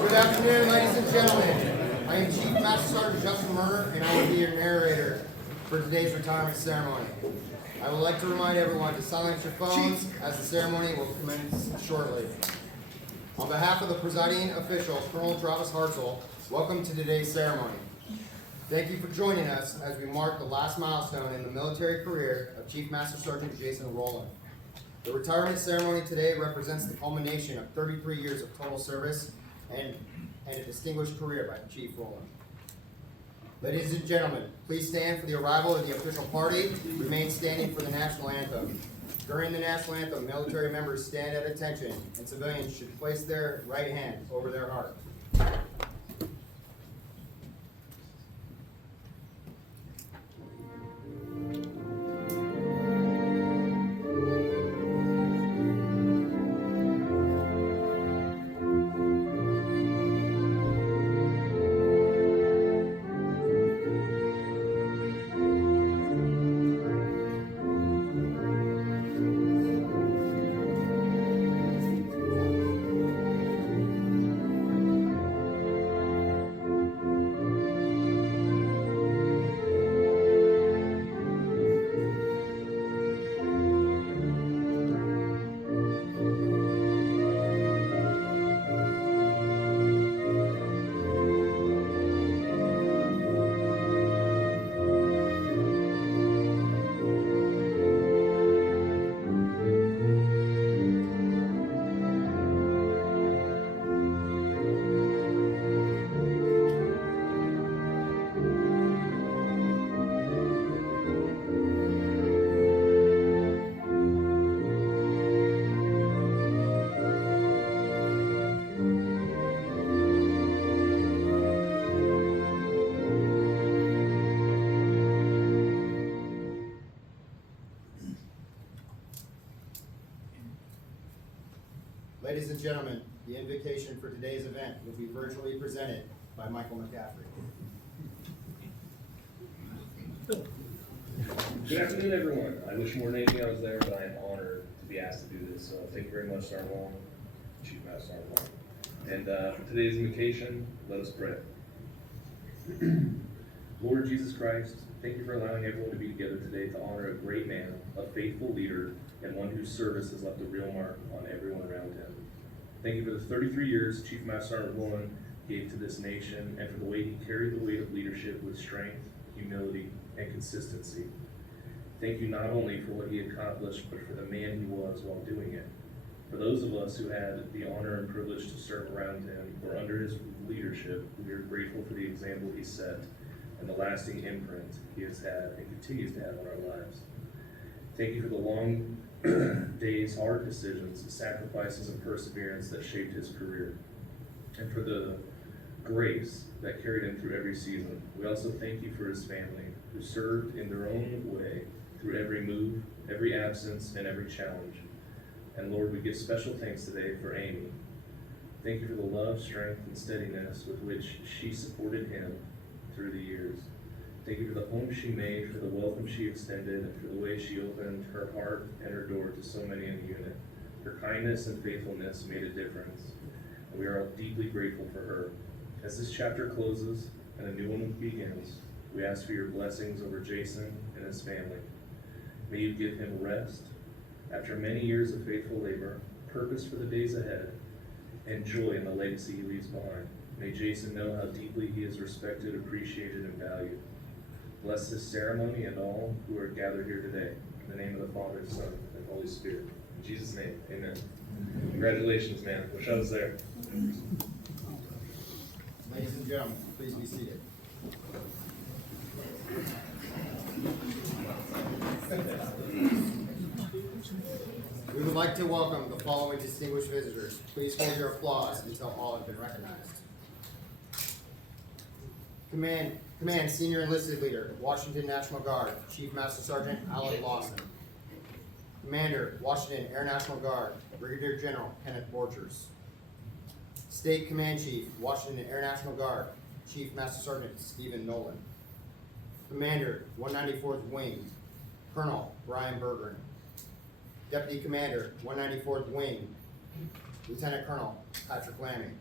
Good afternoon, ladies and gentlemen. I am Chief Master Sergeant Justin Murner, and I will be your narrator for today's retirement ceremony. I would like to remind everyone to silence your phones as the ceremony will commence shortly. On behalf of the presiding official, Colonel Travis Hartzell, welcome to today's ceremony. Thank you for joining us as we mark the last milestone in the military career of Chief Master Sergeant Jason Rowland. The retirement ceremony today represents the culmination of 33 years of total service and a distinguished career by Chief Rowland. Ladies and gentlemen, please stand for the arrival of the official party. Remain standing for the national anthem. During the national anthem, military members stand at attention, and civilians should place their right hand over their heart. Ladies and gentlemen, the invocation for today's event will be virtually presented by Michael McCaffrey. Good afternoon, everyone. I wish more than anything I was there, but I am honored to be asked to do this. So thank you very much, Sergeant Long, Chief Master Sergeant Long. And for today's invocation, let us pray. Lord Jesus Christ, thank you for allowing everyone to be together today to honor a great man, a faithful leader, and one whose service has left a real mark on everyone around him. Thank you for the 33 years Chief Master Sergeant Rowland gave to this nation, and for the way he carried the weight of leadership with strength, humility, and consistency. Thank you not only for what he accomplished, but for the man he was while doing it. For those of us who had the honor and privilege to serve around him or under his leadership, we are grateful for the example he set and the lasting imprint he has had and continues to have on our lives. Thank you for the long days, hard decisions, sacrifices, and perseverance that shaped his career, and for the grace that carried him through every season. We also thank you for his family, who served in their own way through every move, every absence, and every challenge. And Lord, we give special thanks today for Amy. Thank you for the love, strength, and steadiness with which she supported him through the years. Thank you for the home she made, for the welcome she extended, and for the way she opened her heart and her door to so many in the unit. Her kindness and faithfulness made a difference, and we are all deeply grateful for her. As this chapter closes and a new one begins, we ask for your blessings over Jason and his family. May you give him rest after many years of faithful labor, purpose for the days ahead, and joy in the legacy he leaves behind. May Jason know how deeply he is respected, appreciated, and valued. Bless this ceremony and all who are gathered here today. In the name of the Father, Son, and Holy Spirit. In Jesus' name, amen. Congratulations, man. Wish I was there. Ladies and gentlemen, please be seated. We would like to welcome the following distinguished visitors. Please hold your applause until all have been recognized. Command Senior Enlisted Leader, Washington National Guard, Chief Master Sergeant Alan Lawson. Commander, Washington Air National Guard, Brigadier General Kenneth Borchers. State Command Chief, Washington Air National Guard, Chief Master Sergeant Stephen Nolan. Commander, 194th Wing, Colonel Brian Bergeron. Deputy Commander, 194th Wing, Lieutenant Colonel Patrick Lamming.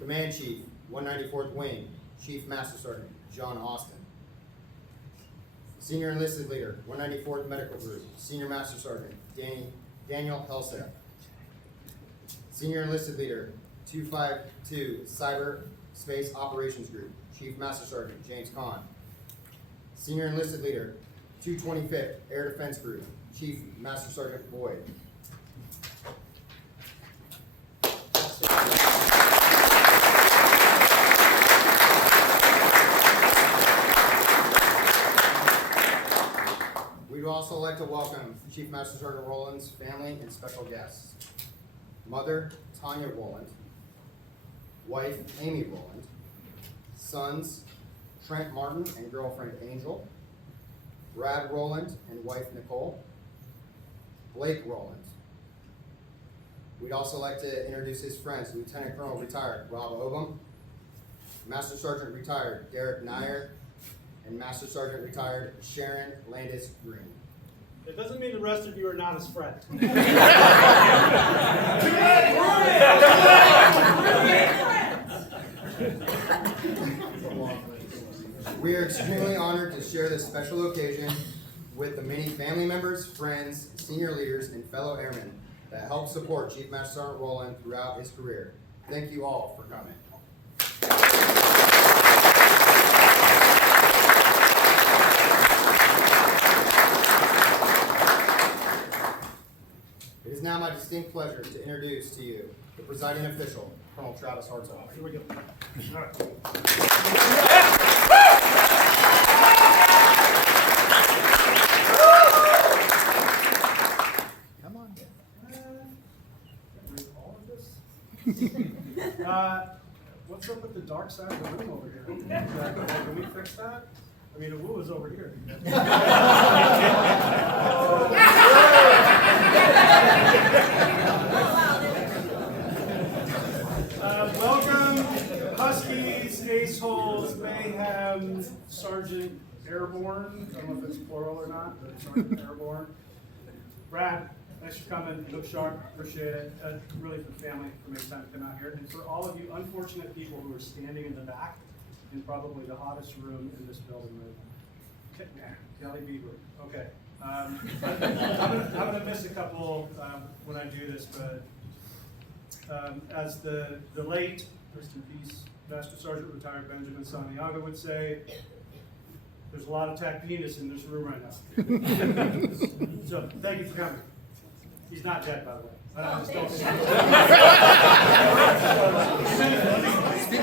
Command Chief, 194th Wing, Chief Master Sergeant John Austin. Senior Enlisted Leader, 194th Medical Group, Senior Master Sergeant Daniel Helseth. Senior Enlisted Leader, 252 Cyber Space Operations Group, Chief Master Sergeant James Kahn. Senior Enlisted Leader, 225th Air Defense Group, Chief Master Sergeant Boyd. We'd also like to welcome Chief Master Sergeant Rowland's family and special guests. Mother, Tanya Rowland. Wife, Amy Rowland. Sons, Trent Martin and girlfriend Angel. Brad Rowland and wife Nicole. Blake Rowland. We'd also like to introduce his friends, Lieutenant Colonel retired Rob Obum, Master Sergeant retired Derek Nyer, and Master Sergeant retired Sharon Landis Green. It doesn't mean the rest of you are not his friend. We are extremely honored to share this special occasion with the many family members, friends, senior leaders, and fellow airmen that helped support Chief Master Sergeant Rowland throughout his career. Thank you all for coming. It is now my distinct pleasure to introduce to you the presiding official, Colonel Travis Hartzell. Here we go. All right. Come on. Read all of this? What's up with the dark side of the room over here? Can we fix that? I mean, the woo is over here. Welcome, Huskies, Aceholes, Mayhem, Sergeant Airborne. I don't know if it's plural or not, but Sergeant Airborne. Brad, thanks for coming. You look sharp. Appreciate it. Really for the family for making time to come out here. And for all of you unfortunate people who are standing in the back in probably the hottest room in this building right now. Kelly Bieber. Okay. I'm gonna miss a couple when I do this, but as the late, rest in peace, Master Sergeant retired Benjamin Santiago would say, there's a lot of tack penis in this room right now. So thank you for coming. He's not dead, by the way. I just don't see If you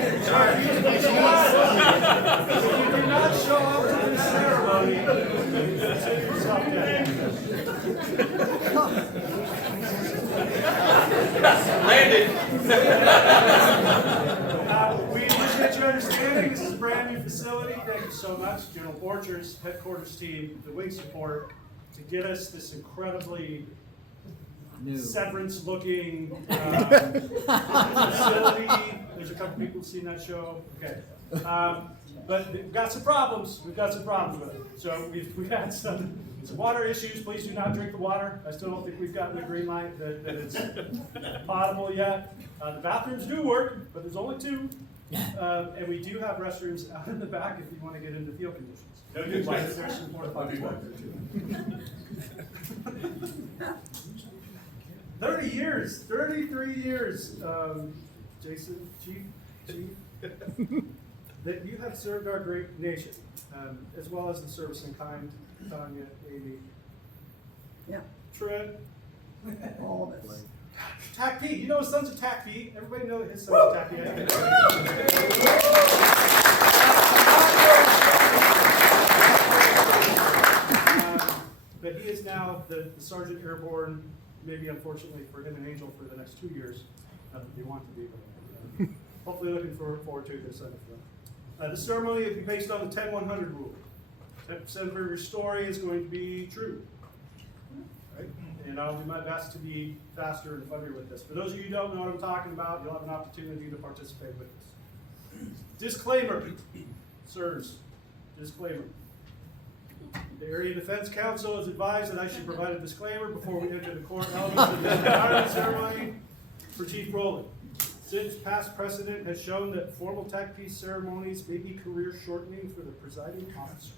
did not show up to this ceremony, consider yourself dead. Landed. We appreciate your understanding. This is a brand new facility. Thank you so much, General Borchers, headquarters team, the wing support, to get us this incredibly Severance-looking facility. There's a couple people who've seen that show. Okay, but we've got some problems. We've got some problems with it. So we've had some water issues. Please do not drink the water. I still don't think we've gotten the green light that it's potable yet. The bathrooms do work, but there's only 2. And we do have restrooms out in the back if you want to get into field conditions. No new plans. There's some porta potties back there too. 30 years, 33 years, Jason, Chief, that you have served our great nation, as well as the service in kind, Tanya, Amy. Yeah. Trent. All of us. Tack P, you know his son's a Tack P. Everybody know that his son's a Tack P. But he is now the Sergeant Airborne, maybe unfortunately for him and Angel for the next 2 years. Not that they want to be, but hopefully looking forward to this. The ceremony will be based on the 10-100 rule. 10% of your story is going to be true. Right? And I'll do my best to be faster and funnier with this. For those of you who don't know what I'm talking about, you'll have an opportunity to participate with this. Disclaimer. Sirs, disclaimer. The Area Defense Council has advised that I should provide a disclaimer before we enter the court elements of the retirement ceremony for Chief Rowland. Since past precedent has shown that formal tech piece ceremonies may be career shortening for the presiding officer.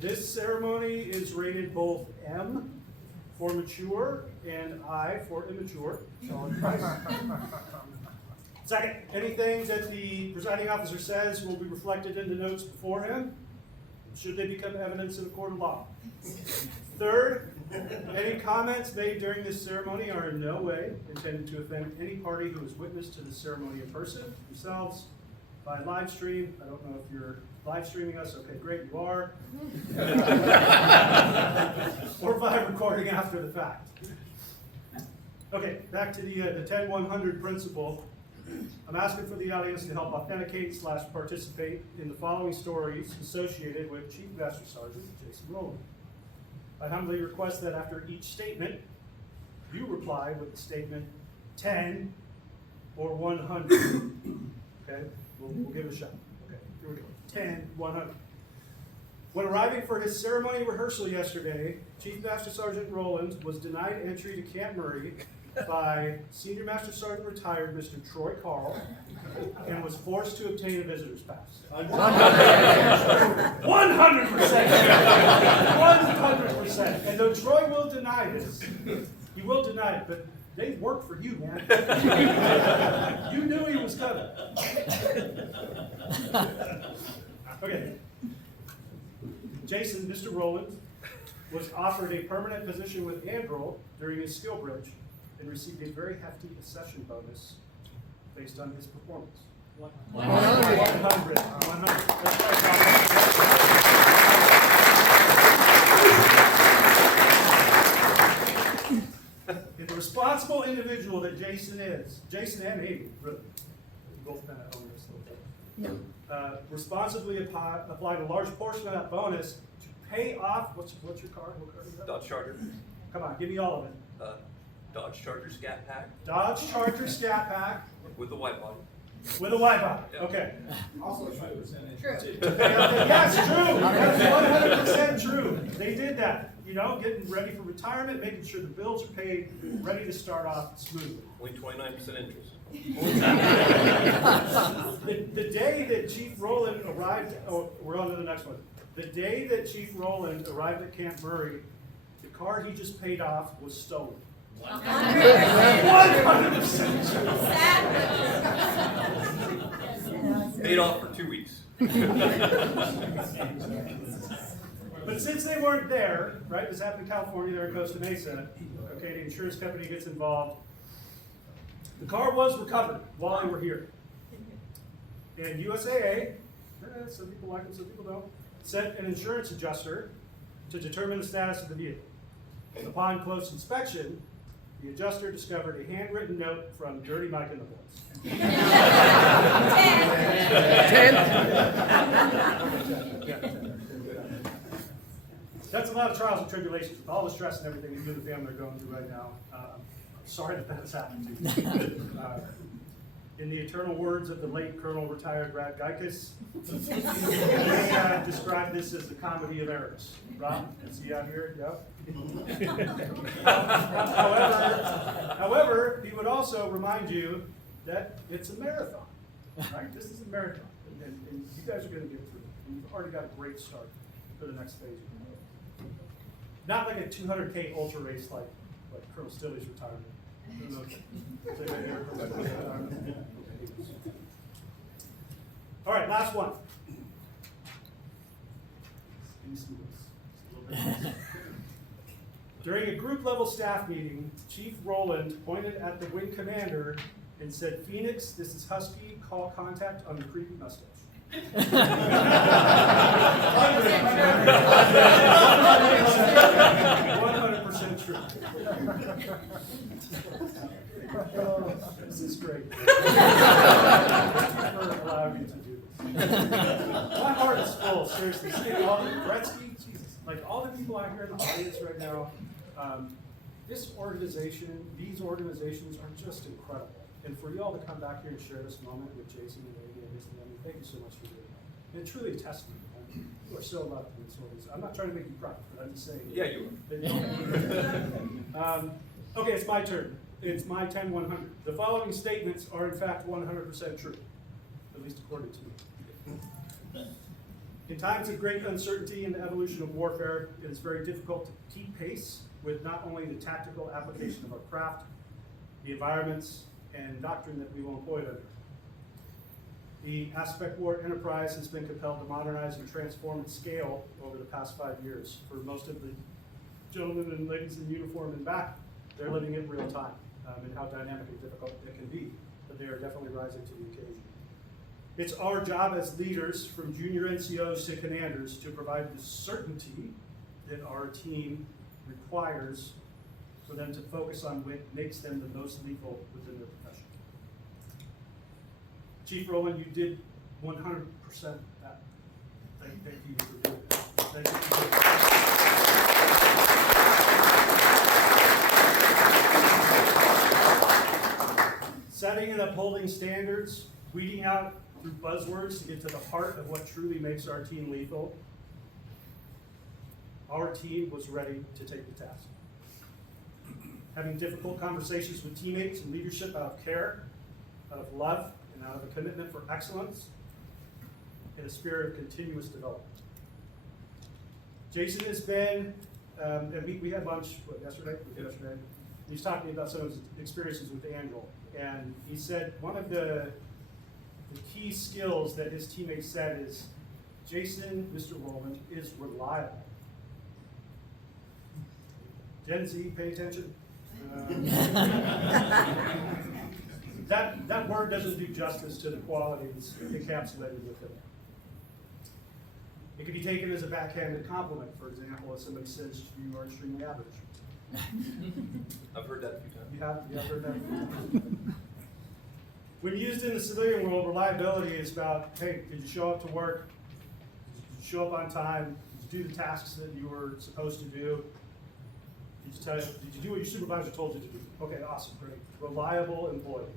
This ceremony is rated both M for mature and I for immature. Solid price. Second, anything that the presiding officer says will be reflected in the notes before him, should they become evidence in a court of law. Third, any comments made during this ceremony are in no way intended to offend any party who is witness to the ceremony in person, themselves, by live stream. I don't know if you're live streaming us. Okay, great, you are. Or by recording after the fact. Okay, back to the 10-100 principle. I'm asking for the audience to help authenticate / participate in the following stories associated with Chief Master Sergeant Jason Rowland. I humbly request that after each statement, you reply with the statement 10 or 100. Okay, we'll give it a shot. Okay, here we go. 10, 100. When arriving for his ceremony rehearsal yesterday, Chief Master Sergeant Rowland was denied entry to Camp Murray by Senior Master Sergeant Retired Mr. Troy Carl and was forced to obtain a visitor's pass. 100%! 100%! And though Troy will deny this, he will deny it, but they worked for you, man. You knew he was coming. Okay. Jason, Mr. Rowland, was offered a permanent position with Androl during his skill bridge and received a very hefty accession bonus based on his performance. 100. That's right. The responsible individual that Jason is, Jason and Amy, really, both kind of own this little thing. Responsibly applied a large portion of that bonus to pay off, what's your car? What car is that? Dodge Charger. Come on, give me all of it. Dodge Charger Scat Pack Dodge Charger Scat Pack with the white body. with a white body. Yeah. Okay. Also a percentage. True. Yes, true. That's 100% true. They did that. You know, getting ready for retirement, making sure the bills are paid, ready to start off smoothly. Only 29% interest. The day that Chief Rowland arrived, oh, we're on to the next one. The day that Chief Rowland arrived at Camp Murray, the car he just paid off was stolen. 100% true. Paid off for 2 weeks. But since they weren't there, right, this happened in California, they're in Costa Mesa, okay, the insurance company gets involved. The car was recovered while they were here. And USAA, some people like it, some people don't, sent an insurance adjuster to determine the status of the vehicle. Upon close inspection, the adjuster discovered a handwritten note from Dirty Mike and the Boys. 10. That's a lot of trials and tribulations with all the stress and everything that you and the family are going through right now. I'm sorry that has happened to you. In the eternal words of the late Colonel retired Brad Geikus, they described this as the comedy of errors. Rob, is he out here? Yep. However, he would also remind you that it's a marathon, right? This is a marathon, and you guys are going to get through it. You've already got a great start for the next phase. Not like a 200K ultra race like Colonel Stilley's retirement. All right, last one. During a group level staff meeting, Chief Rowland pointed at the wing commander and said, "Phoenix, this is Husky, call contact on the creepy mustache." 100% true. This is great. Thank you for allowing me to do this. My heart is full, seriously. Seeing all the Gretzky, Jesus, like all the people out here in the audience right now, this organization, these organizations are just incredible. And for you all to come back here and share this moment with Jason and Amy and Jason, thank you so much for doing that. And truly a testament. You are so loved in this organization. I'm not trying to make you proud, but I'm just saying. Yeah, you Okay, it's my turn. It's my 10-100. The following statements are in fact 100% true, at least according to me. In times of great uncertainty in the evolution of warfare, it is very difficult to keep pace with not only the tactical application of our craft, the environments, and doctrine that we will employ it under. The Aspect War enterprise has been compelled to modernize and transform and scale over the past 5 years. For most of the gentlemen and ladies in uniform and back, they're living it real time, and how dynamic and difficult it can be, but they are definitely rising to the occasion. It's our job as leaders, from junior NCOs to commanders, to provide the certainty that our team requires for them to focus on what makes them the most lethal within their profession. Chief Rowland, you did 100% that. Thank you for doing that. Thank you for doing that. Setting and upholding standards, weeding out through buzzwords to get to the heart of what truly makes our team lethal. Our team was ready to take the task. Having difficult conversations with teammates and leadership out of care, out of love, and out of a commitment for excellence, in a spirit of continuous development. Jason has been, and we had lunch, yesterday? Yesterday. He was talking about some of his experiences with Angel, and he said one of the key skills that his teammates said is, Jason, Mr. Rowland, is reliable. Gen Z, pay attention. That word doesn't do justice to the qualities encapsulated within it. It can be taken as a backhanded compliment, for example, if somebody says you are extremely average. I've heard that a few times. You have heard that? When used in the civilian world, reliability is about, hey, did you show up to work? Did you show up on time? Did you do the tasks that you were supposed to do? Did you do what your supervisor told you to do? Okay, awesome, great. Reliable employee.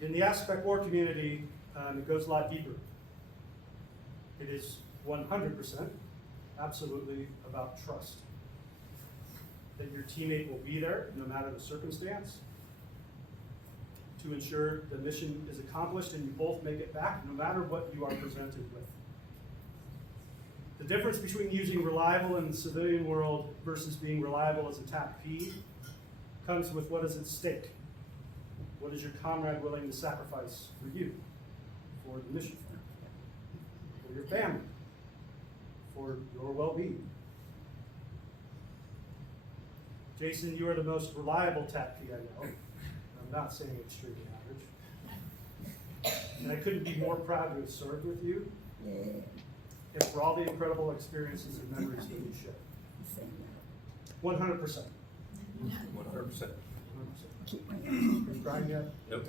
In the Aspect War community, it goes a lot deeper. It is 100% absolutely about trust. That your teammate will be there no matter the circumstance to ensure the mission is accomplished and you both make it back no matter what you are presented with. The difference between using reliable in the civilian world versus being reliable as a TACP comes with what is at stake. What is your comrade willing to sacrifice for you, for the mission, for your family, for your well-being? Jason, you are the most reliable TACP I know. I'm not saying extremely average. And I couldn't be more proud to have served with you. And for all the incredible experiences and memories that we share. 100%. 100%. You crying yet? Nope.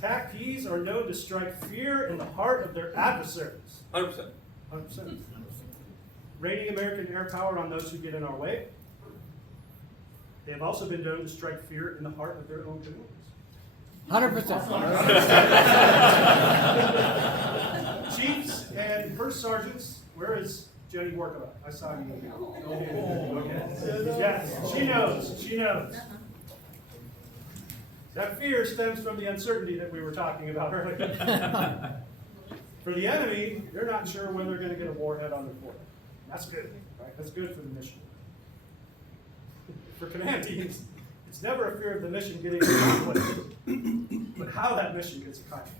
TACPs are known to strike fear in the heart of their adversaries. 100%. 100%. Raining American air power on those who get in our way. They have also been known to strike fear in the heart of their own communities. 100%. Chiefs and first sergeants, where is Jenny Workova? I saw you. Okay. Yes, she knows. She knows. That fear stems from the uncertainty that we were talking about earlier. For the enemy, they're not sure when they're going to get a warhead on their fort. That's good, right? That's good for the mission. For command teams, it's never a fear of the mission getting accomplished, but how that mission gets accomplished.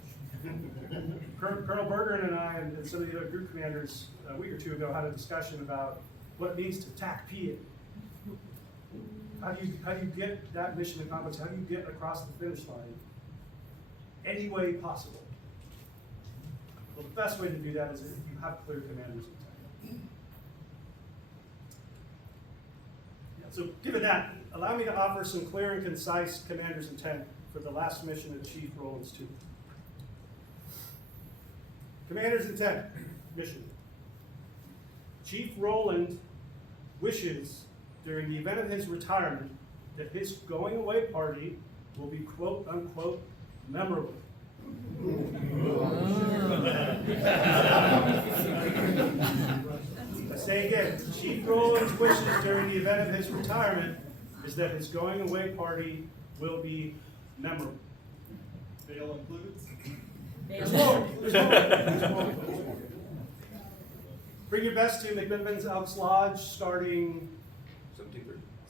Colonel Bergeron and I and some of the other group commanders a week or two ago had a discussion about what it means to TACP it. How do you get that mission accomplished? How do you get across the finish line any way possible? Well, the best way to do that is if you have clear commanders intent. So given that, allow me to offer some clear and concise commander's intent for the last mission of Chief Rowland's 2. Commander's intent, mission. Chief Rowland wishes, during the event of his retirement, that his going away party will be quote unquote memorable. Say again, Chief Rowland's wishes during the event of his retirement is that his going away party will be memorable. Bail included? There's more. There's more. Bring your best to McMinnville's Elks Lodge starting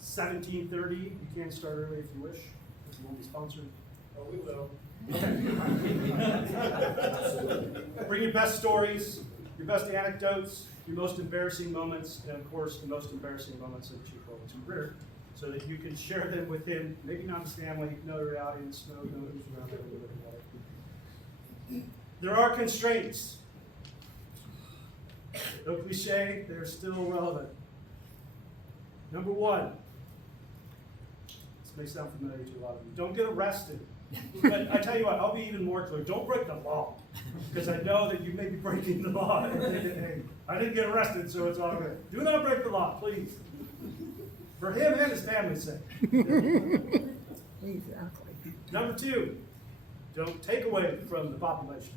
17:30. 17:30. You can start early if you wish. It won't be sponsored. Oh, we will. Bring your best stories, your best anecdotes, your most embarrassing moments, and of course, the most embarrassing moments of Chief Rowland's career, so that you can share them with him, maybe not his family, know their audience, know who's around there. There are constraints. No cliche, they're still relevant. Number one, this may sound familiar to a lot of you, don't get arrested. But I tell you what, I'll be even more clear, don't break the law, because I know that you may be breaking the law. Hey, I didn't get arrested, so it's all good. Do not break the law, please. For him and his family's sake. Exactly. Number two, don't take away from the population.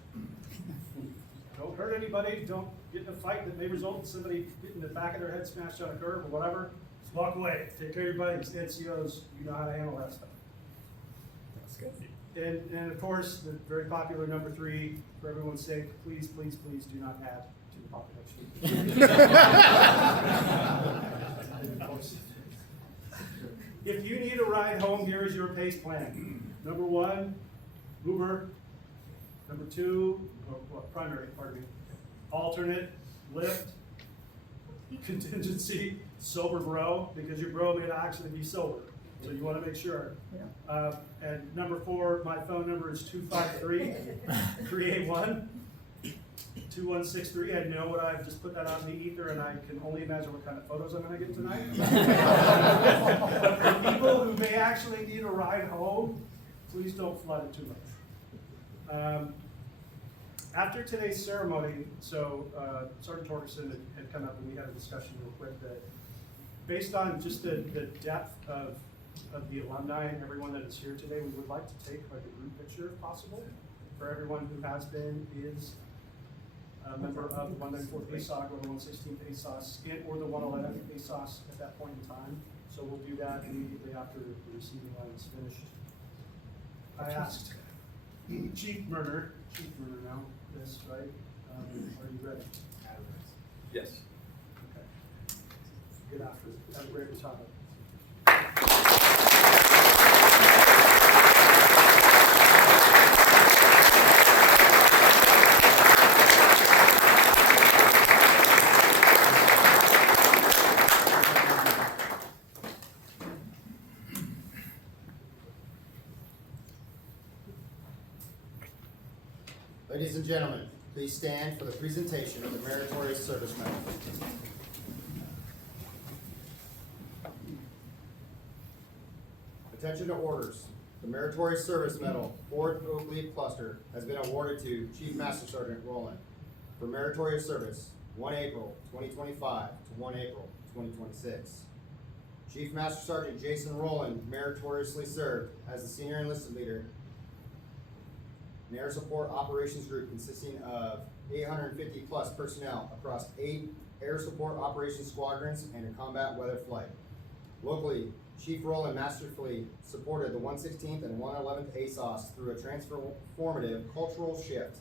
Don't hurt anybody, don't get in a fight that may result in somebody getting the back of their head smashed on a curb or whatever. Just walk away, take care of your buddies, NCOs, you know how to handle that stuff. That's good. And of course, the very popular number three, for everyone's sake, please, please, please do not add to the population. If you need a ride home, here is your PACE plan. Number one, Uber. Number two, primary, pardon me. Alternate, Lyft. Contingency, sober bro, because your bro may not actually be sober. So you want to make sure. Yeah. And number four, my phone number is 253-381-2163. I know what I've just put that out in the ether, and I can only imagine what kind of photos I'm going to get tonight. But for people who may actually need a ride home, please don't flood it too much. After today's ceremony, so Sergeant Torgerson had come up and we had a discussion real quick that based on just the depth of the alumni and everyone that is here today, we would like to take like a group picture if possible for everyone who has been, is a member of the 194th ASOC or the 116th ASOS and or the 111th ASOS at that point in time. So we'll do that immediately after the receiving line is finished. I asked Chief Murner now, this, right? Are you ready? Yes. Okay. Get after it. Have a great retirement. Ladies and gentlemen, please stand for the presentation of the Meritorious Service Medal. Attention to orders. The Meritorious Service Medal, 4th Oak Leaf Cluster, has been awarded to Chief Master Sergeant Rowland for meritorious service 1 April 2025 to 1 April 2026. Chief Master Sergeant Jason Rowland meritoriously served as the Senior Enlisted Leader, an air support operations group consisting of 850 plus personnel across 8 air support operations squadrons and a combat weather flight. Locally, Chief Rowland masterfully supported the 116th and 111th ASOS through a transformative cultural shift,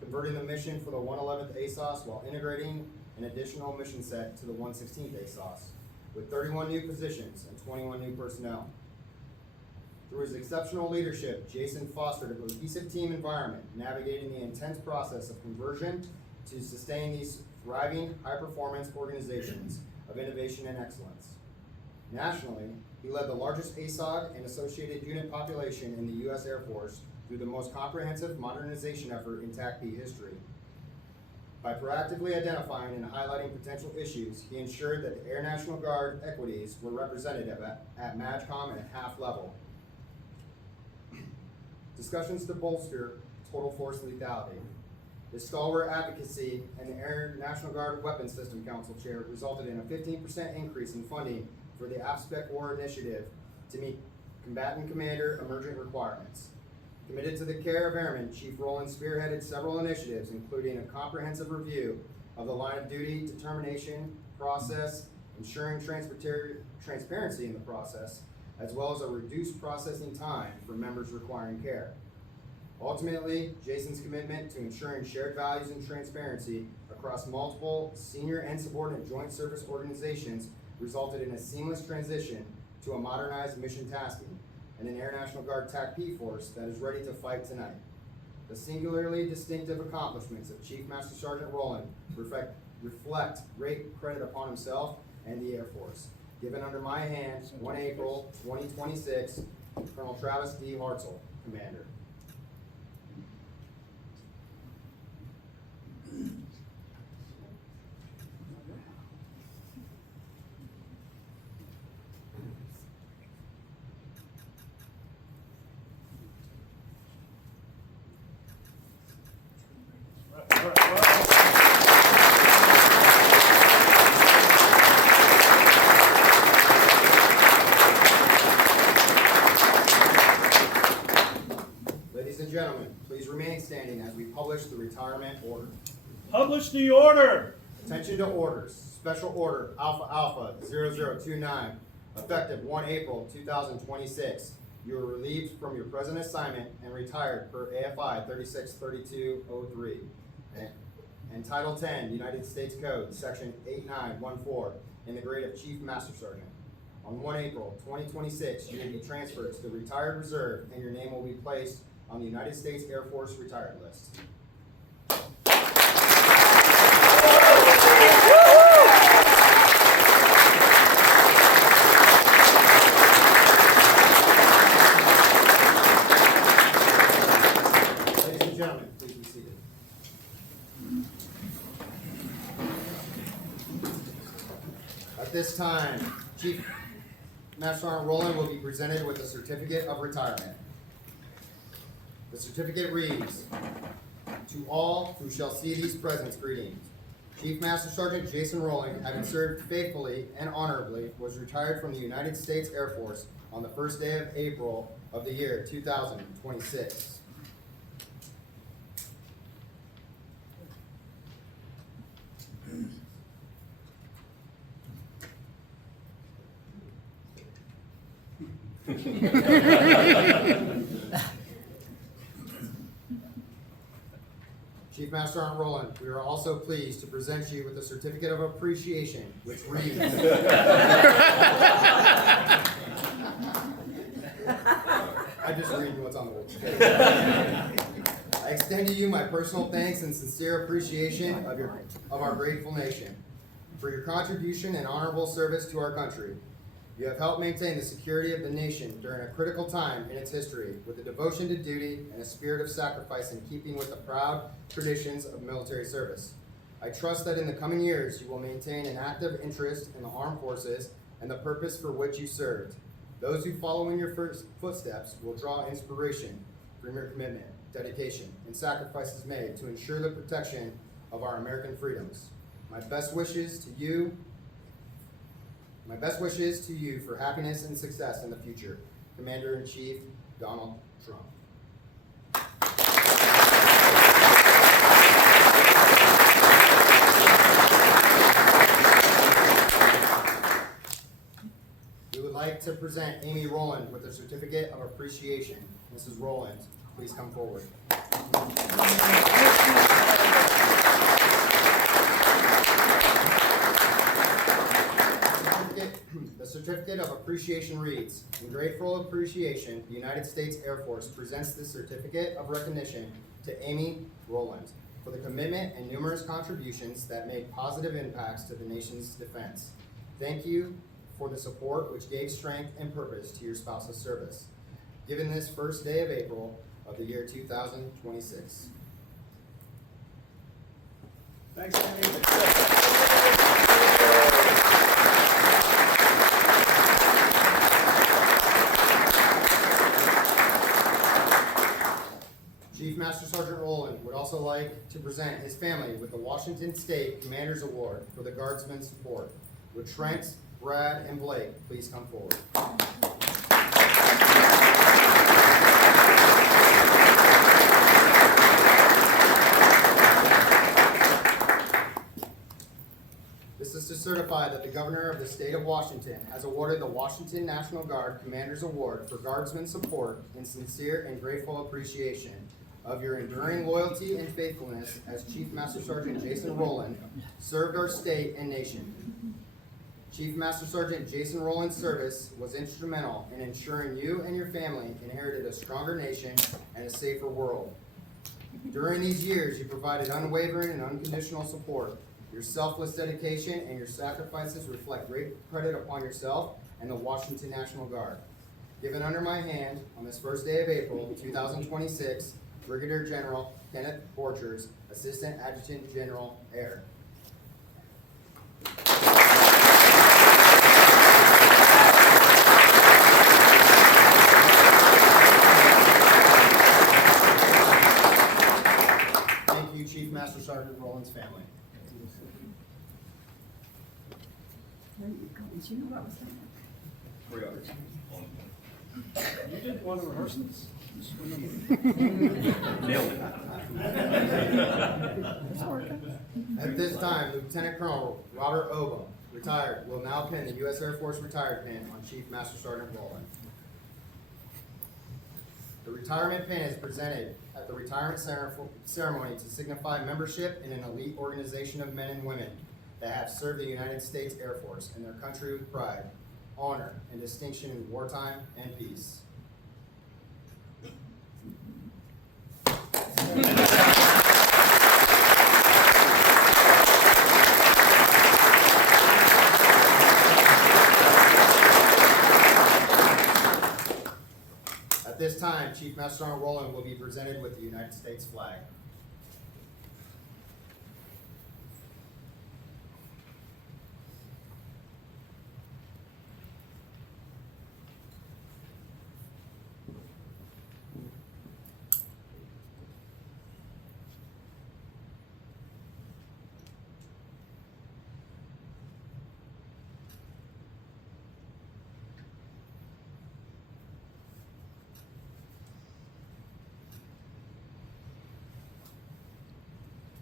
converting the mission for the 111th ASOS while integrating an additional mission set to the 116th ASOS, with 31 new positions and 21 new personnel. Through his exceptional leadership, Jason fostered a cohesive team environment, navigating the intense process of conversion to sustain these thriving, high-performance organizations of innovation and excellence. Nationally, he led the largest ASOG and associated unit population in the U.S. Air Force through the most comprehensive modernization effort in TACP history. By proactively identifying and highlighting potential issues, he ensured that the Air National Guard equities were represented at MAJCOM and at half level. Discussions to bolster total force lethality. His stalwart advocacy and the Air National Guard Weapons System Council Chair resulted in a 15% increase in funding for the AFSPEC War Initiative to meet combatant commander emergent requirements. Committed to the care of airmen, Chief Rowland spearheaded several initiatives, including a comprehensive review of the line of duty determination process, ensuring transparency in the process, as well as a reduced processing time for members requiring care. Ultimately, Jason's commitment to ensuring shared values and transparency across multiple senior and subordinate joint service organizations resulted in a seamless transition to a modernized mission tasking and an Air National Guard TACP force that is ready to fight tonight. The singularly distinctive accomplishments of Chief Master Sergeant Rowland reflect great credit upon himself and the Air Force. Given under my hand, 1 April 2026, Colonel Travis D. Hartzell, Commander. All right, well. Ladies and gentlemen, please remain standing as we publish the retirement order. Publish the order. Attention to orders. Special Order Alpha Alpha 0029, effective 1 April 2026. You are relieved from your present assignment and retired per AFI 363203 and Title 10 United States Code, Section 8914, in the grade of Chief Master Sergeant. On 1 April 2026, you will be transferred to the Retired Reserve and your name will be placed on the United States Air Force Retired List. Ladies and gentlemen, please be seated. At this time, Chief Master Sergeant Rowland will be presented with a certificate of retirement. The certificate reads, "To all who shall see these presents, greetings. Chief Master Sergeant Jason Rowland, having served faithfully and honorably, was retired from the United States Air Force on the first day of April of the year 2026. Chief Master Sergeant Rowland, we are also pleased to present you with a certificate of appreciation, which reads. I'm just reading what's on the wall. I extend to you my personal thanks and sincere appreciation of our grateful nation for your contribution and honorable service to our country. You have helped maintain the security of the nation during a critical time in its history with a devotion to duty and a spirit of sacrifice in keeping with the proud traditions of military service. I trust that in the coming years you will maintain an active interest in the armed forces and the purpose for which you served. Those who follow in your footsteps will draw inspiration from your commitment, dedication, and sacrifices made to ensure the protection of our American freedoms. My best wishes to you for happiness and success in the future. Commander-in-Chief Donald Trump. We would like to present Amy Rowland with a certificate of appreciation. Mrs. Rowland, please come forward. The certificate of appreciation reads, "In grateful appreciation, the United States Air Force presents this certificate of recognition to Amy Rowland for the commitment and numerous contributions that made positive impacts to the nation's defense. Thank you for the support which gave strength and purpose to your spouse's service, given this first day of April of the year 2026. Thanks, Amy. Chief Master Sergeant Rowland would also like to present his family with the Washington State Commander's Award for the Guardsman's support. Would Trent, Brad, and Blake please come forward? This is to certify that the Governor of the State of Washington has awarded the Washington National Guard Commander's Award for Guardsman support in sincere and grateful appreciation of your enduring loyalty and faithfulness as Chief Master Sergeant Jason Rowland served our state and nation. Chief Master Sergeant Jason Rowland's service was instrumental in ensuring you and your family inherited a stronger nation and a safer world. During these years, you provided unwavering and unconditional support. Your selfless dedication and your sacrifices reflect great credit upon yourself and the Washington National Guard. Given under my hand on this first day of April 2026, Brigadier General Kenneth Borchers, Assistant Adjutant General, Air. Thank you, Chief Master Sergeant Rowland's family. There you go. Did you know what was that? You did one of the rehearsals. It's working. At this time, Lieutenant Colonel Robert Obum, retired, will now pin the U.S. Air Force retired pin on Chief Master Sergeant Rowland. The retirement pin is presented at the retirement ceremony to signify membership in an elite organization of men and women that have served the United States Air Force and their country with pride, honor, and distinction in wartime and peace. At this time, Chief Master Sergeant Rowland will be presented with the United States flag.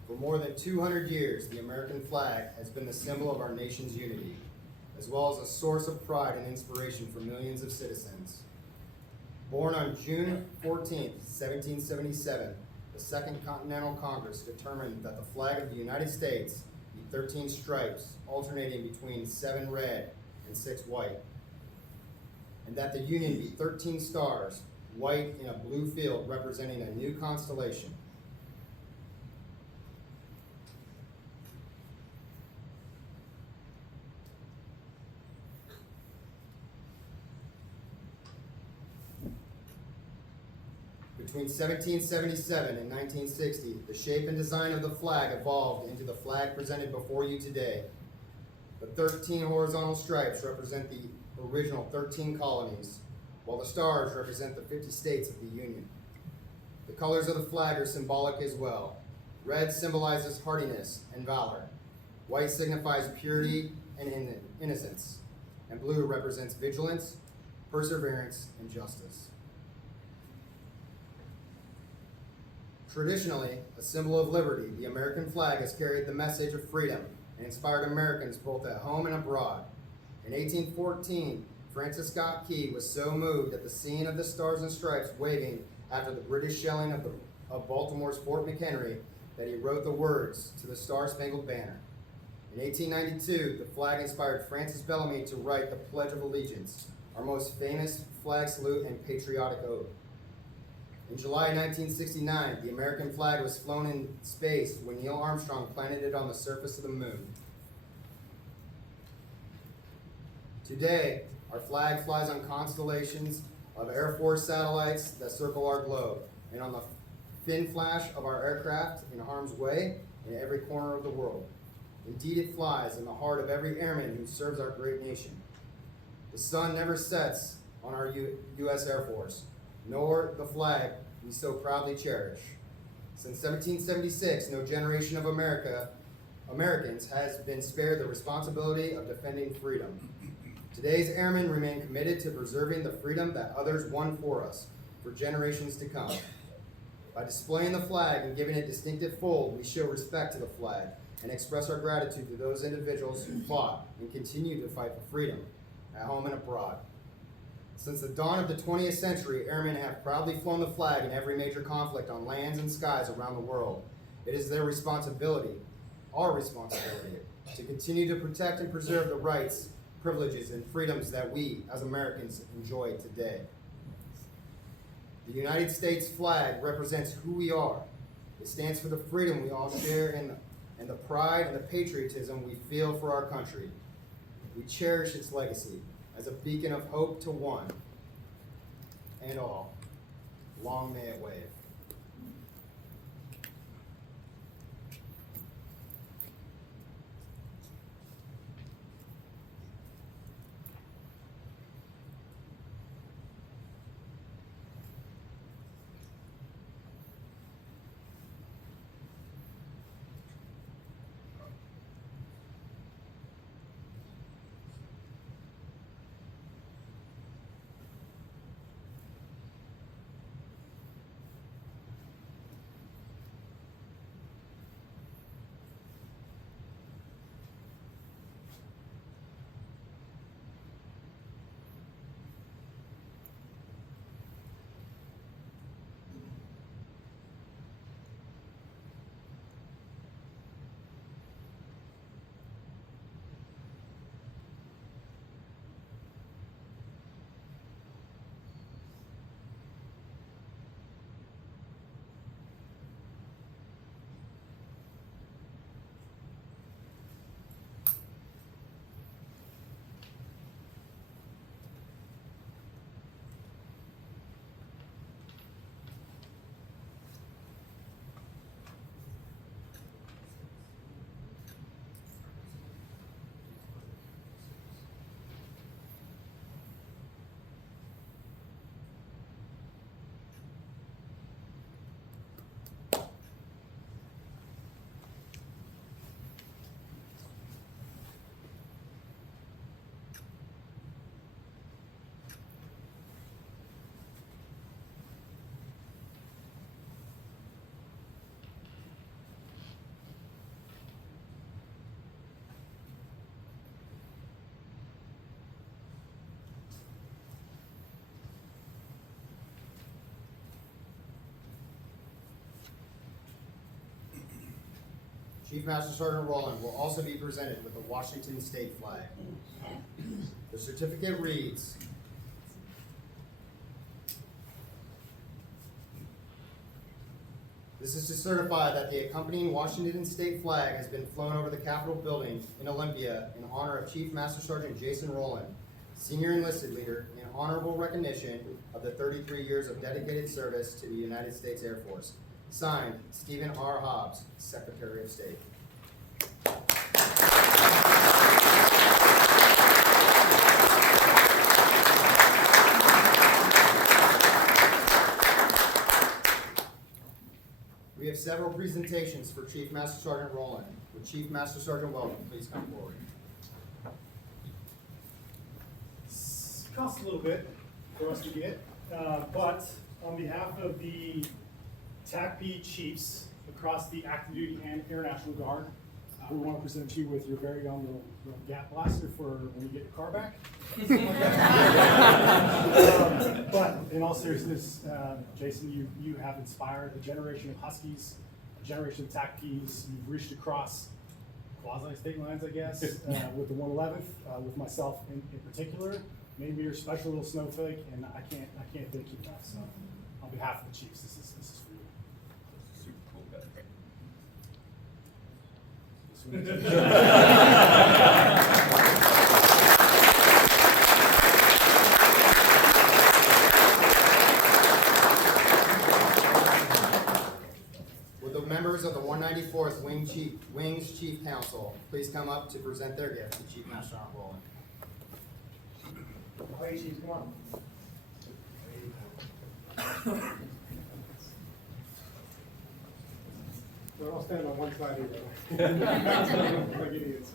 For more than 200 years, the American flag has been the symbol of our nation's unity, as well as a source of pride and inspiration for millions of citizens. Born on June 14, 1777, the Second Continental Congress determined that the flag of the United States be 13 stripes alternating between 7 red and 6 white, and that the Union be 13 stars, white in a blue field representing a new constellation. Between 1777 and 1960, the shape and design of the flag evolved into the flag presented before you today. The 13 horizontal stripes represent the original 13 colonies, while the stars represent the 50 states of the Union. The colors of the flag are symbolic as well. Red symbolizes hardiness and valor. White signifies purity and innocence. And blue represents vigilance, perseverance, and justice. Traditionally, a symbol of liberty, the American flag has carried the message of freedom and inspired Americans both at home and abroad. In 1814, Francis Scott Key was so moved at the seeing of the stars and stripes waving after the British shelling of Baltimore's Fort McHenry that he wrote the words to the Star-Spangled Banner. In 1892, the flag inspired Francis Bellamy to write the Pledge of Allegiance, our most famous flag salute and patriotic oath. In July 1969, the American flag was flown in space when Neil Armstrong planted it on the surface of the moon. Today, our flag flies on constellations of Air Force satellites that circle our globe, and on the fin flash of our aircraft in harm's way in every corner of the world. Indeed, it flies in the heart of every airman who serves our great nation. The sun never sets on our U.S. Air Force, nor the flag we so proudly cherish. Since 1776, no generation of Americans has been spared the responsibility of defending freedom. Today's airmen remain committed to preserving the freedom that others won for us for generations to come. By displaying the flag and giving it distinctive fold, we show respect to the flag and express our gratitude to those individuals who fought and continue to fight for freedom at home and abroad. Since the dawn of the 20th century, airmen have proudly flown the flag in every major conflict on lands and skies around the world. It is their responsibility, our responsibility, to continue to protect and preserve the rights, privileges, and freedoms that we, as Americans, enjoy today. The United States flag represents who we are. It stands for the freedom we all share and the pride and the patriotism we feel for our country. We cherish its legacy as a beacon of hope to one and all. Long may it wave. Chief Master Sergeant Rowland will also be presented with the Washington State flag. The certificate reads, "This is to certify that the accompanying Washington State flag has been flown over the Capitol building in Olympia in honor of Chief Master Sergeant Jason Rowland, Senior Enlisted Leader, in honorable recognition of the 33 years of dedicated service to the United States Air Force. Signed, Stephen R. Hobbs, Secretary of State." We have several presentations for Chief Master Sergeant Rowland. Would Chief Master Sergeant Weldon please come forward? Costs a little bit for us to get, but on behalf of the TACP chiefs across the active duty and Air National Guard, we want to present you with your very own little gap blaster for when you get your car back. But in all seriousness, Jason, you have inspired a generation of Huskies, a generation of TACPs. You've reached across quasi-state lines, I guess, with the 111th, with myself in particular. Made me your special little snowflake, and I can't thank you enough. So, on behalf of the chiefs, this is for you. Super cool guy. Would the members of the 194th Wings Chief Council please come up to present their gift to Chief Master Sergeant Rowland? Hey, Chief, come on. Don't all stand on one side either. Like idiots.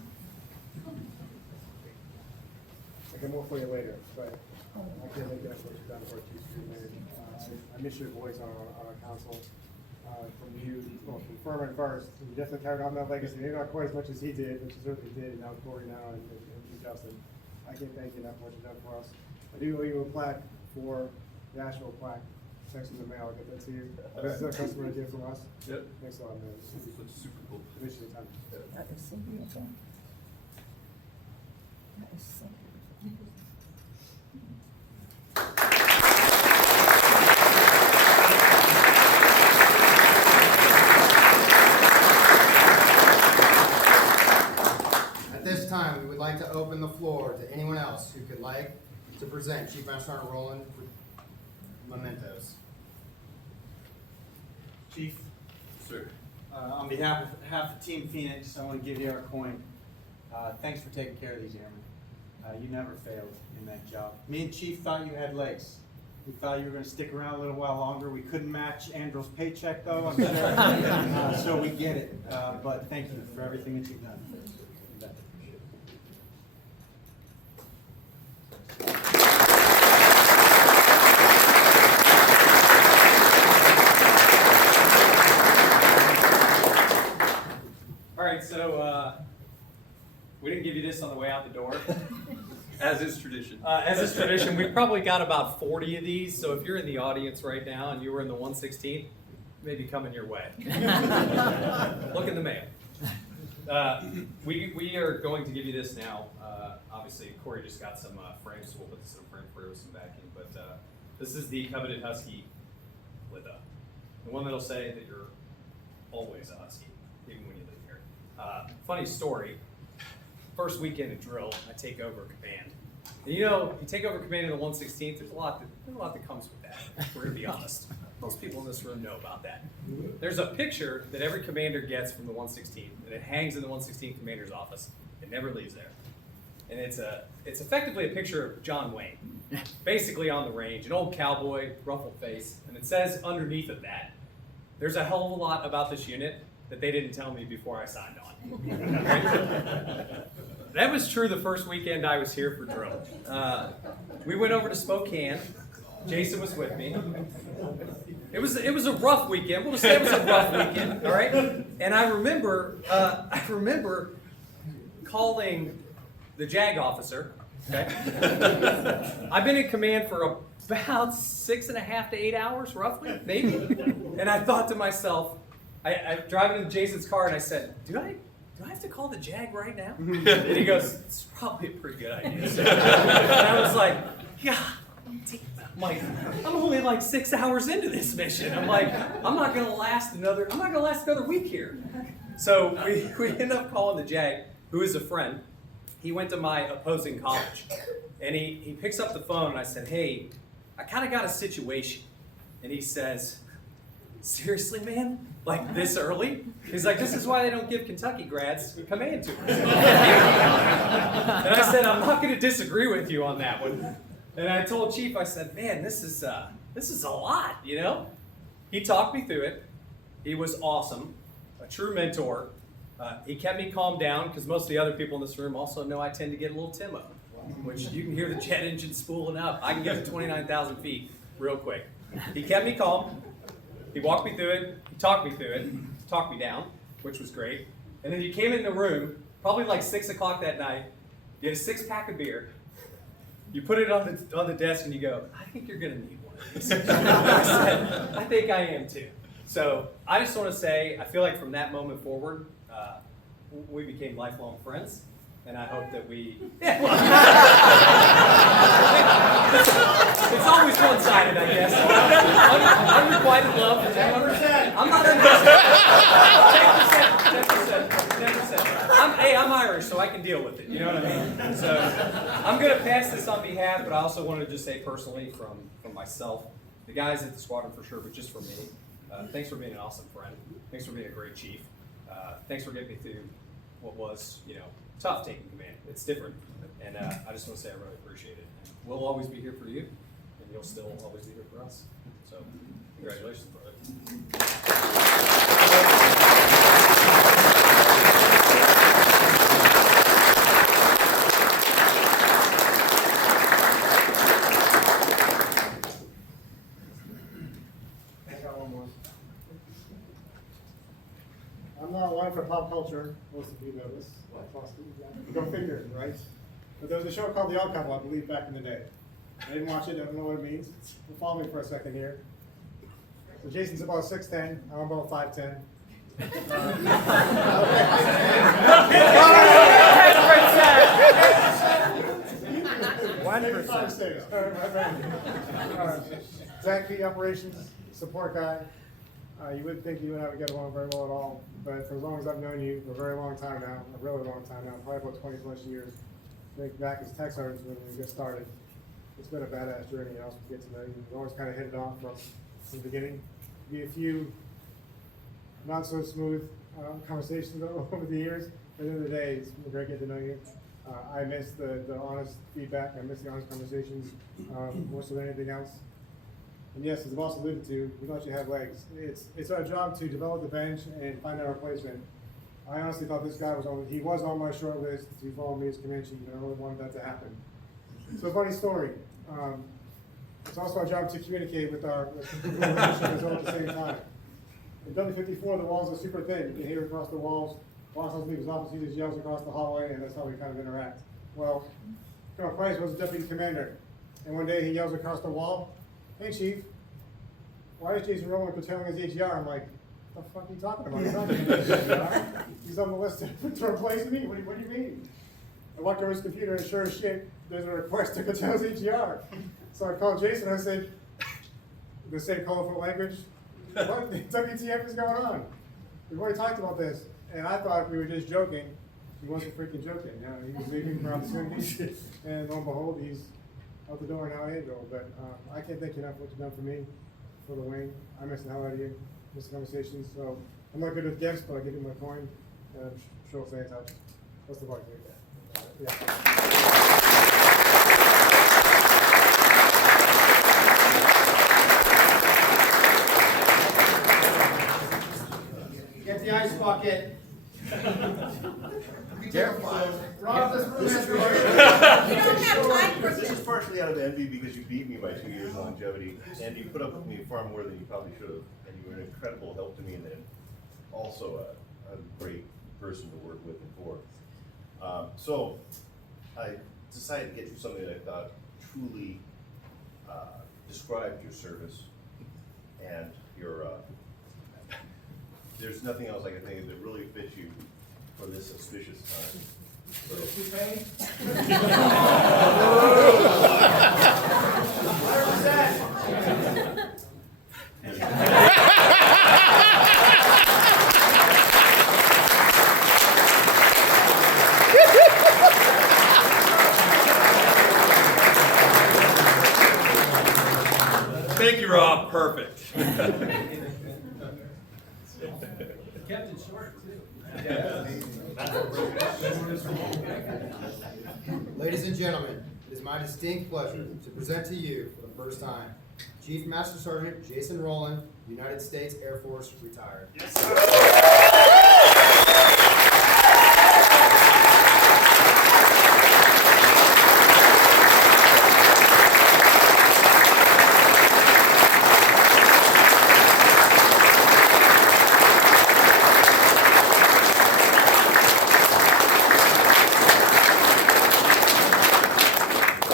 I got more for you later, but I can't make that what you've done for Chief Street, man. I miss your voice on our council. from you, well, from Furman first. You definitely carried on that legacy, maybe not quite as much as he did, but you certainly did, and now Corey now and Justin. I can't thank you enough for what you've done for us. I do owe you a plaque for the actual plaque. Text in the mail, I'll get that to you. This is a customer gift from us. Yep. Thanks a lot, man. That's super cool. Appreciate your time. That is so beautiful. That is so beautiful. At this time, we would like to open the floor to anyone else who could like to present Chief Master Sergeant Rowland with mementos. Chief, Sir. on behalf of Team Phoenix, I want to give you our coin. Thanks for taking care of these airmen. You never failed in that job. Me and Chief thought you had legs. We thought you were going to stick around a little while longer. We couldn't match Andrew's paycheck, though, I'm sure. So we get it. But thank you for everything that you've done. All right, so we didn't give you this on the way out the door. As is tradition. As is tradition, we've probably got about 40 of these, so if you're in the audience right now and you were in the 116th, maybe coming your way. Look in the mail. We are going to give you this now. Obviously, Corey just got some frames, so we'll put this in a frame for you with some backing, but this is the coveted Husky with the one that'll say that you're always a Husky, even when you live here. Funny story. First weekend of drill, I take over command. And you know, you take over command in the 116th, there's a lot that comes with that. We're gonna be honest. Most people in this room know about that. There's a picture that every commander gets from the 116th, and it hangs in the 116th commander's office. It never leaves there. And it's effectively a picture of John Wayne, basically on the range, an old cowboy, ruffled face, and it says underneath of that, there's a hell of a lot about this unit that they didn't tell me before I signed on. That was true the first weekend I was here for drill. We went over to Spokane. Jason was with me. It was a rough weekend. We'll just say it was a rough weekend, all right? And I remember calling the JAG officer. Okay, I've been in command for about 6.5 to 8 hours, roughly, maybe. And I thought to myself, I driving in Jason's car, and I said, "Do I have to call the JAG right now?" And he goes, "It's probably a pretty good idea." So, and I was like, "Yeah." I'm like, I'm only like 6 hours into this mission. I'm like, I'm not gonna last another week here. So we end up calling the JAG, who is a friend. He went to my opposing college, and he picks up the phone, and I said, "Hey, I kind of got a situation." And he says, "Seriously, man? Like this early?" He's like, "This is why they don't give Kentucky grads command tours." And I said, "I'm not going to disagree with you on that one." And I told Chief, I said, "Man, this is a lot, you know?" He talked me through it. He was awesome, a true mentor. He kept me calmed down because most of the other people in this room also know I tend to get a little Timo, which you can hear the jet engine spooling up. I can get to 29,000 feet real quick. He kept me calm. He walked me through it. He talked me through it. Talked me down, which was great. And then you came in the room, probably like 6 o'clock that night. You had a 6-pack of beer. You put it on the desk and you go, "I think you're gonna need one of these." I said, "I think I am too." So I just want to say, I feel like from that moment forward, we became lifelong friends, and I hope that we. Yeah, well, it's always one-sided, I guess. Unrequited love. 10%. I'm not 10%. Hey, I'm Irish, so I can deal with it. You know what I mean? So I'm gonna pass this on behalf, but I also wanted to just say personally from myself, the guys at the squadron for sure, but just for me. Thanks for being an awesome friend. Thanks for being a great chief. Thanks for getting me through what was, tough taking command. It's different, and I just want to say I really appreciate it. We'll always be here for you, and you'll still always be here for us. So, congratulations, brother. I got one more. of pop culture, most of you know this. Go figure, right? But there was a show called The Odd Couple, I believe, back in the day. I didn't watch it, I don't know what it means. Well, follow me for a second here. So Jason's about 6'10", I'm about 5'10". Zach, the operations support guy. You wouldn't think you and I would get along very well at all, but for as long as I've known you, for a very long time now, a really long time now, probably about 20 plus years, I think back as tech sergeants when we get started, it's been a badass journey, and also get to know you. We've always kind of hit it off from the beginning. Be a few not so smooth conversations over the years, but at the end of the day, it's been great getting to know you. I miss the honest feedback, I miss the honest conversations more so than anything else. And yes, as the boss alluded to, we don't actually have legs. It's our job to develop the bench and find our replacement. I honestly thought this guy was on my short list to follow me as command chief, and I really wanted that to happen. So, funny story. It's also our job to communicate with our leadership as well at the same time. In W54, the walls are super thin. You can hear across the walls. Boss doesn't leave his office, he just yells across the hallway, and that's how we kind of interact. Well, Colonel Price was a deputy commander, and one day he yells across the wall, "Hey, Chief, why is Jason Rowland curtailing his AGR?" I'm like, "What the fuck are you talking about? He's not doing his AGR. He's on the list to replace me? What do you mean?" I walked over his computer, and sure as shit, there's a request to curtail his AGR. So I called Jason, I said, the same colorful language, "What the WTF is going on? We've already talked about this." And I thought we were just joking. He wasn't freaking joking. You know, he was leaving for opportunities, and lo and behold, he's out the door now. But I can't thank you enough for what you've done for me, for the wing. I miss the hell out of you, miss the conversations. So I'm not good with gifts, but I'll give you my coin, and I'm sure we'll stay in touch. What's the luck? Get the ice bucket. Rob, this room has You don't have time for This is partially out of envy because you beat me by 2 years longevity, and you put up with me far more than you probably should have, and you were an incredible help to me, and then also a great person to work with and for. So I decided to get you something that I thought truly described your service and your. There's nothing else I can think of that really fits you for this auspicious time. So, Thank you, Rob. Perfect. Kept it short, too. Ladies and gentlemen, it is my distinct pleasure to present to you for the first time Chief Master Sergeant Jason Rowland, United States Air Force, retired.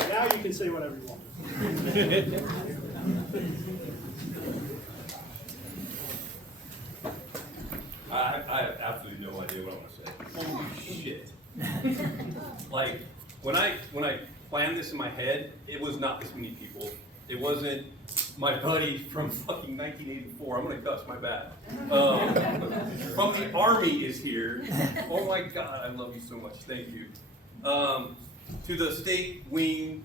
Now you can say whatever you want. I have absolutely no idea what I want to say. Holy shit. Like, when I planned this in my head, it was not this many people. It wasn't my buddy from fucking 1984. I'm gonna cuss, my bad. From the Army is here. Oh my God, I love you so much. Thank you. To the state wing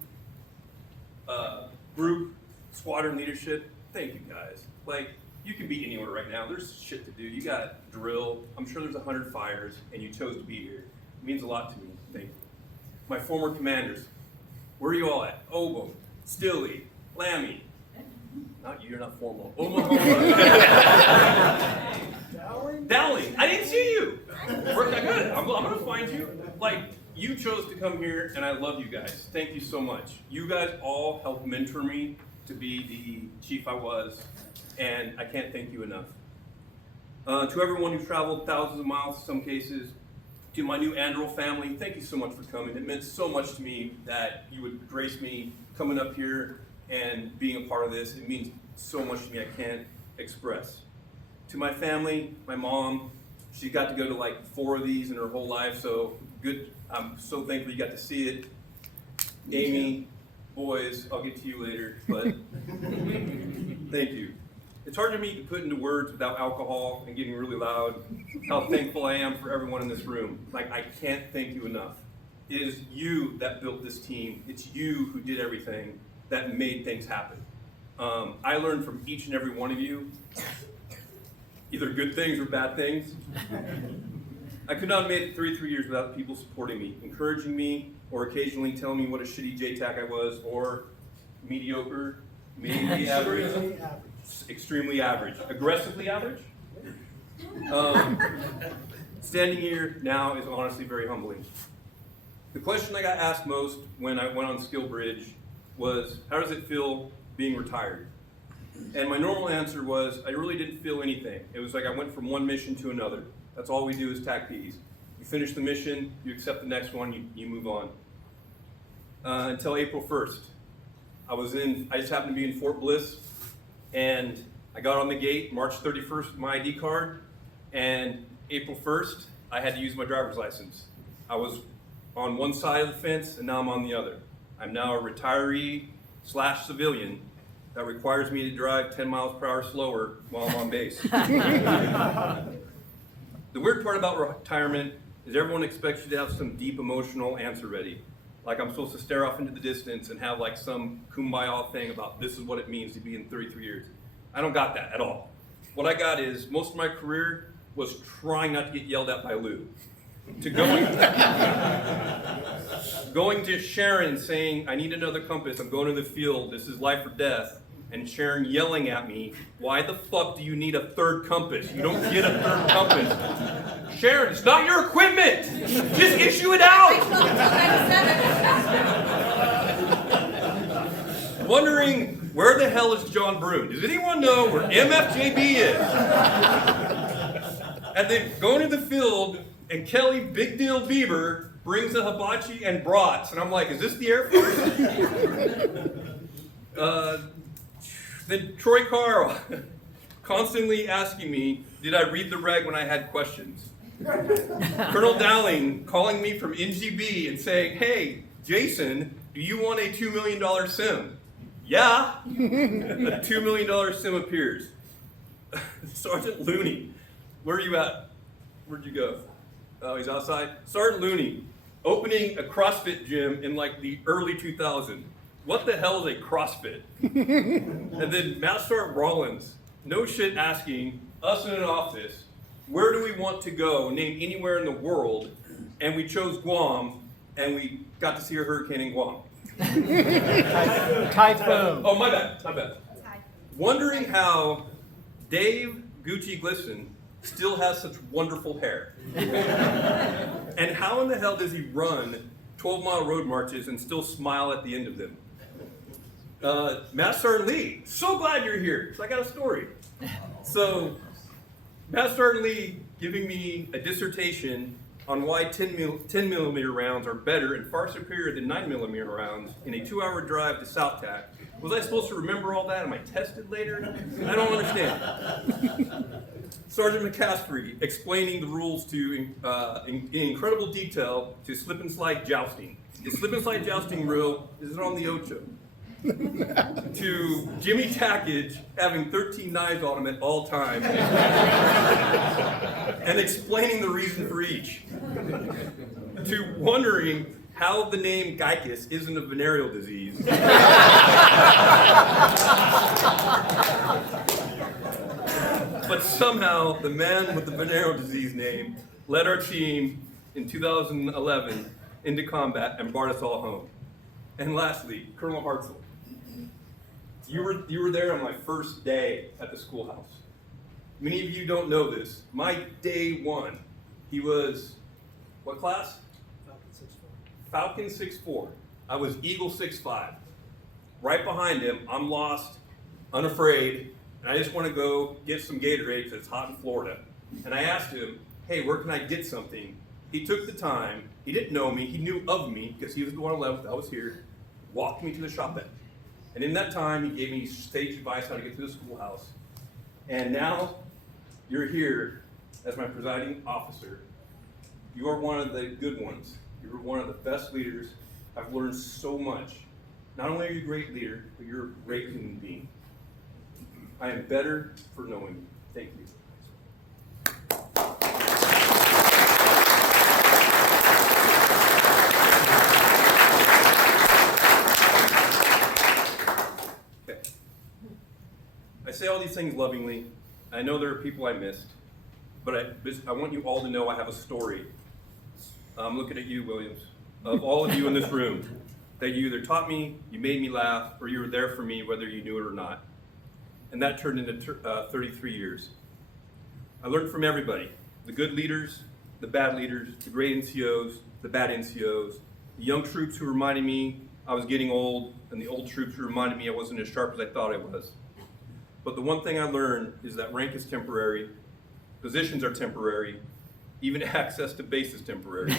group, squadron leadership, thank you guys. Like, you can be anywhere right now. There's shit to do. You got drill. I'm sure there's 100 fires, and you chose to be here. It means a lot to me. Thank you. My former commanders, where are you all at? Obum, Stilley, Lammy. Not you, you're not formal. Omaha. Dowling. I didn't see you. I got it. I'm gonna find you. Like, you chose to come here, and I love you guys. Thank you so much. You guys all helped mentor me to be the chief I was, and I can't thank you enough. To everyone who traveled thousands of miles in some cases, to my new Andrew family, thank you so much for coming. It meant so much to me that you would grace me coming up here and being a part of this. It means so much to me I can't express. To my family, my mom, she got to go to like 4 of these in her whole life, so good. I'm so thankful you got to see it. Amy, boys, I'll get to you later, but thank you. It's hard for me to put into words without alcohol and getting really loud how thankful I am for everyone in this room. Like, I can't thank you enough. It is you that built this team. It's you who did everything that made things happen. I learned from each and every one of you, either good things or bad things. I could not have made it 33 years without people supporting me, encouraging me, or occasionally telling me what a shitty JTAC I was, or mediocre, maybe average. Extremely average. Aggressively average? Standing here now is honestly very humbling. The question I got asked most when I went on SkillBridge was, how does it feel being retired? And my normal answer was, I really didn't feel anything. It was like I went from one mission to another. That's all we do is TACPs. You finish the mission, you accept the next one, you move on. Until April 1st. I just happened to be in Fort Bliss, and I got on the gate March 31st with my ID card, and April 1st, I had to use my driver's license. I was on one side of the fence, and now I'm on the other. I'm now a retiree/civilian that requires me to drive 10 miles per hour slower while I'm on base. The weird part about retirement is everyone expects you to have some deep emotional answer ready. Like I'm supposed to stare off into the distance and have like some kumbaya thing about this is what it means to be in 33 years. I don't got that at all. What I got is most of my career was trying not to get yelled at by Lou. To going to Sharon saying, I need another compass, I'm going to the field, this is life or death, and Sharon yelling at me, why the fuck do you need a third compass? You don't get a third compass. Sharon, it's not your equipment! Just issue it out! Wondering, where the hell is John Brune? Does anyone know where MFJB is? And then going to the field, and Kelly Big Deal Bieber brings a hibachi and brats. And I'm like, is this the Air Force? Then Troy Carl constantly asking me, did I read the reg when I had questions? Colonel Dowling calling me from NGB and saying, hey, Jason, do you want a $2 million sim? Yeah. A $2 million sim appears. Sergeant Looney, where are you at? Where'd you go? Oh, he's outside. Sergeant Looney, opening a CrossFit gym in like the early 2000s. What the hell is a CrossFit? And then Master Sergeant Rollins, no shit asking us in an office, where do we want to go? Name anywhere in the world. And we chose Guam, and we got to see a hurricane in Guam. Typhoon. Oh, my bad. Wondering how Dave Gucci Glisten still has such wonderful hair. And how in the hell does he run 12-mile road marches and still smile at the end of them? Master Sergeant Lee, so glad you're here, because I got a story. So, Master Sergeant Lee giving me a dissertation on why 10 millimeter rounds are better and far superior than 9 millimeter rounds in a 2-hour drive to South Tac. Was I supposed to remember all that? Am I tested later? I don't understand. Sergeant McCaffrey explaining the rules in incredible detail to slip and slide jousting. The slip and slide jousting rule is on the Ocho. To Jimmy Tackage having 13 knives on him at all times and explaining the reason for each. To wondering how the name Geicus isn't a venereal disease. But somehow the man with the venereal disease name led our team in 2011 into combat and brought us all home. And lastly, Colonel Hartzell. You were there on my first day at the schoolhouse. Many of you don't know this. My day one, he was, what class? Falcon 6'4". I was Eagle 6'5". Right behind him, I'm lost, unafraid, and I just want to go get some Gatorade because it's hot in Florida. and I asked him, hey, where can I get something? He took the time, he didn't know me, he knew of me, because he was the one 11th, I was here, walked me to the shop then. And in that time, he gave me sage advice how to get to the schoolhouse. And now, you're here as my presiding officer. You are one of the good ones. You're one of the best leaders. I've learned so much. Not only are you a great leader, but you're a great human being. I am better for knowing you. Thank you. Okay. I say all these things lovingly. I know there are people I missed, but I want you all to know I have a story. I'm looking at you, Williams, of all of you in this room, that you either taught me, you made me laugh, or you were there for me whether you knew it or not. And that turned into 33 years. I learned from everybody, the good leaders, the bad leaders, the great NCOs, the bad NCOs, the young troops who reminded me I was getting old, and the old troops who reminded me I wasn't as sharp as I thought I was. But the one thing I learned is that rank is temporary, positions are temporary, even access to base is temporary.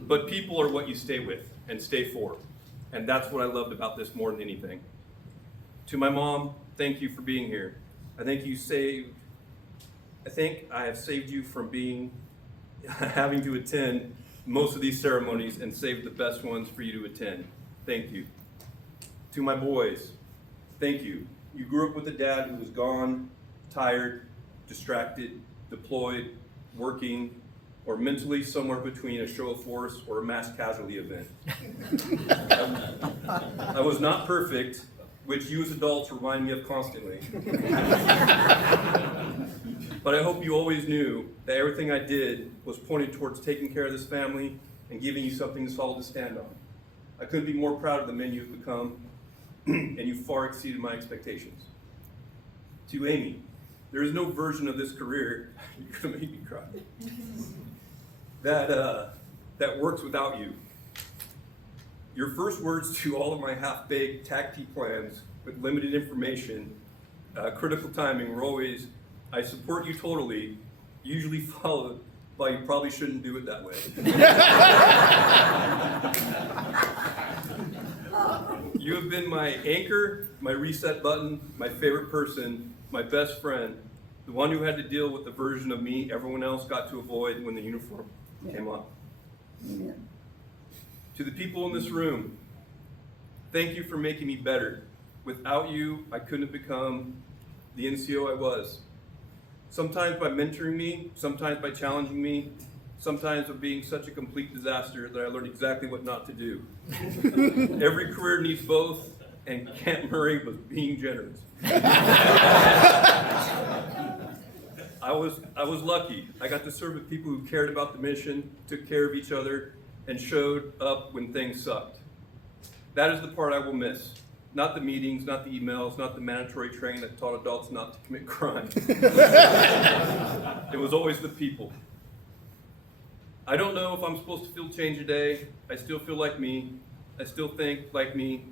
But people are what you stay with and stay for. And that's what I loved about this more than anything. To my mom, thank you for being here. I think I have saved you from having to attend most of these ceremonies and saved the best ones for you to attend. Thank you. To my boys, thank you. You grew up with a dad who was gone, tired, distracted, deployed, working, or mentally somewhere between a show of force or a mass casualty event. I was not perfect, which you as adults remind me of constantly. But I hope you always knew that everything I did was pointed towards taking care of this family and giving you something solid to stand on. I couldn't be more proud of the men you've become, and you far exceeded my expectations. To Amy, there is no version of this career, you're gonna make me cry, that works without you. Your first words to all of my half-baked TACT plans with limited information, critical timing were always, I support you totally, usually followed by you probably shouldn't do it that way. You have been my anchor, my reset button, my favorite person, my best friend, the one who had to deal with the version of me everyone else got to avoid when the uniform came off. Amen. To the people in this room, thank you for making me better. Without you, I couldn't have become the NCO I was. Sometimes by mentoring me, sometimes by challenging me, sometimes by being such a complete disaster that I learned exactly what not to do. Every career needs both, and Camp Murray was being generous. I was lucky. I got to serve with people who cared about the mission, took care of each other, and showed up when things sucked. That is the part I will miss. Not the meetings, not the emails, not the mandatory training that taught adults not to commit crime. It was always the people. I don't know if I'm supposed to feel change today. I still feel like me. I still think like me.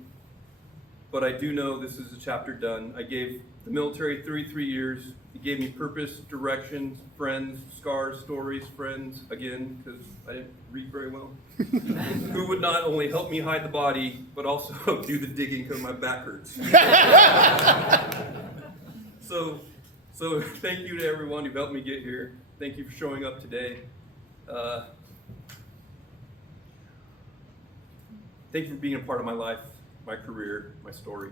But I do know this is a chapter done. I gave the military 33 years. It gave me purpose, directions, friends, scars, stories, friends, again, because I didn't read very well, who would not only help me hide the body, but also do the digging because my back hurts. So thank you to everyone who helped me get here. Thank you for showing up today. Thank you for being a part of my life, my career, my story.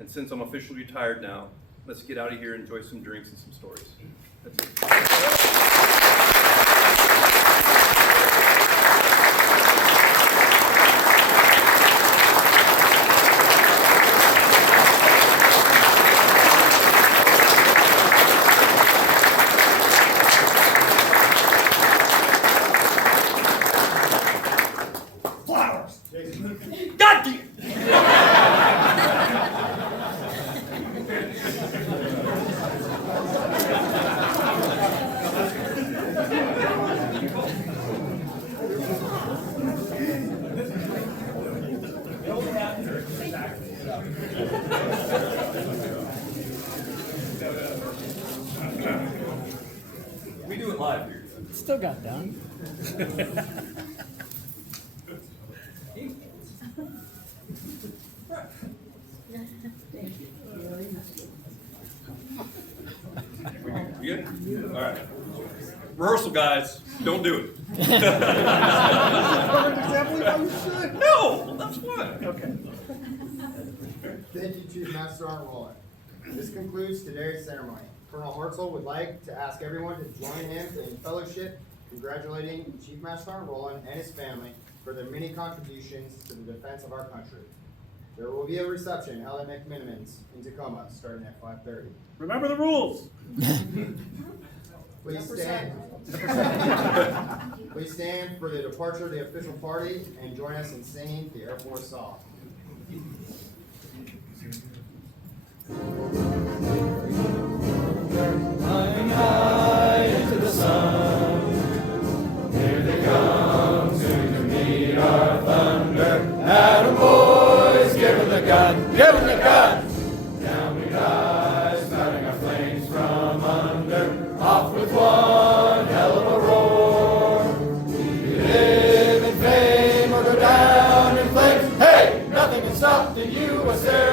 And since I'm officially retired now, let's get out of here and enjoy some drinks and some stories. That's it. God damn! Still got done. You good? All right. Rehearsal, guys. Don't do it. No, that's fine. Okay. Thank you, Chief Master Sergeant Rowland. This concludes today's ceremony. Colonel Hartzell would like to ask everyone to join him in fellowship, congratulating Chief Master Sergeant Rowland and his family for their many contributions to the defense of our country. There will be a reception held at McMinimans in Tacoma, starting at 5:30. Remember the rules. Please stand. Please stand for the departure of the official party and join us in singing the Air Force song. Flying high into the sun, here they come soon to meet our thunder. Atom boys, give 'em the gun, give 'em the gun. Down we rise, starting our flames from under, off with one hell of a roar. We live in fame or go down in flames. Hey, nothing can stop the USA.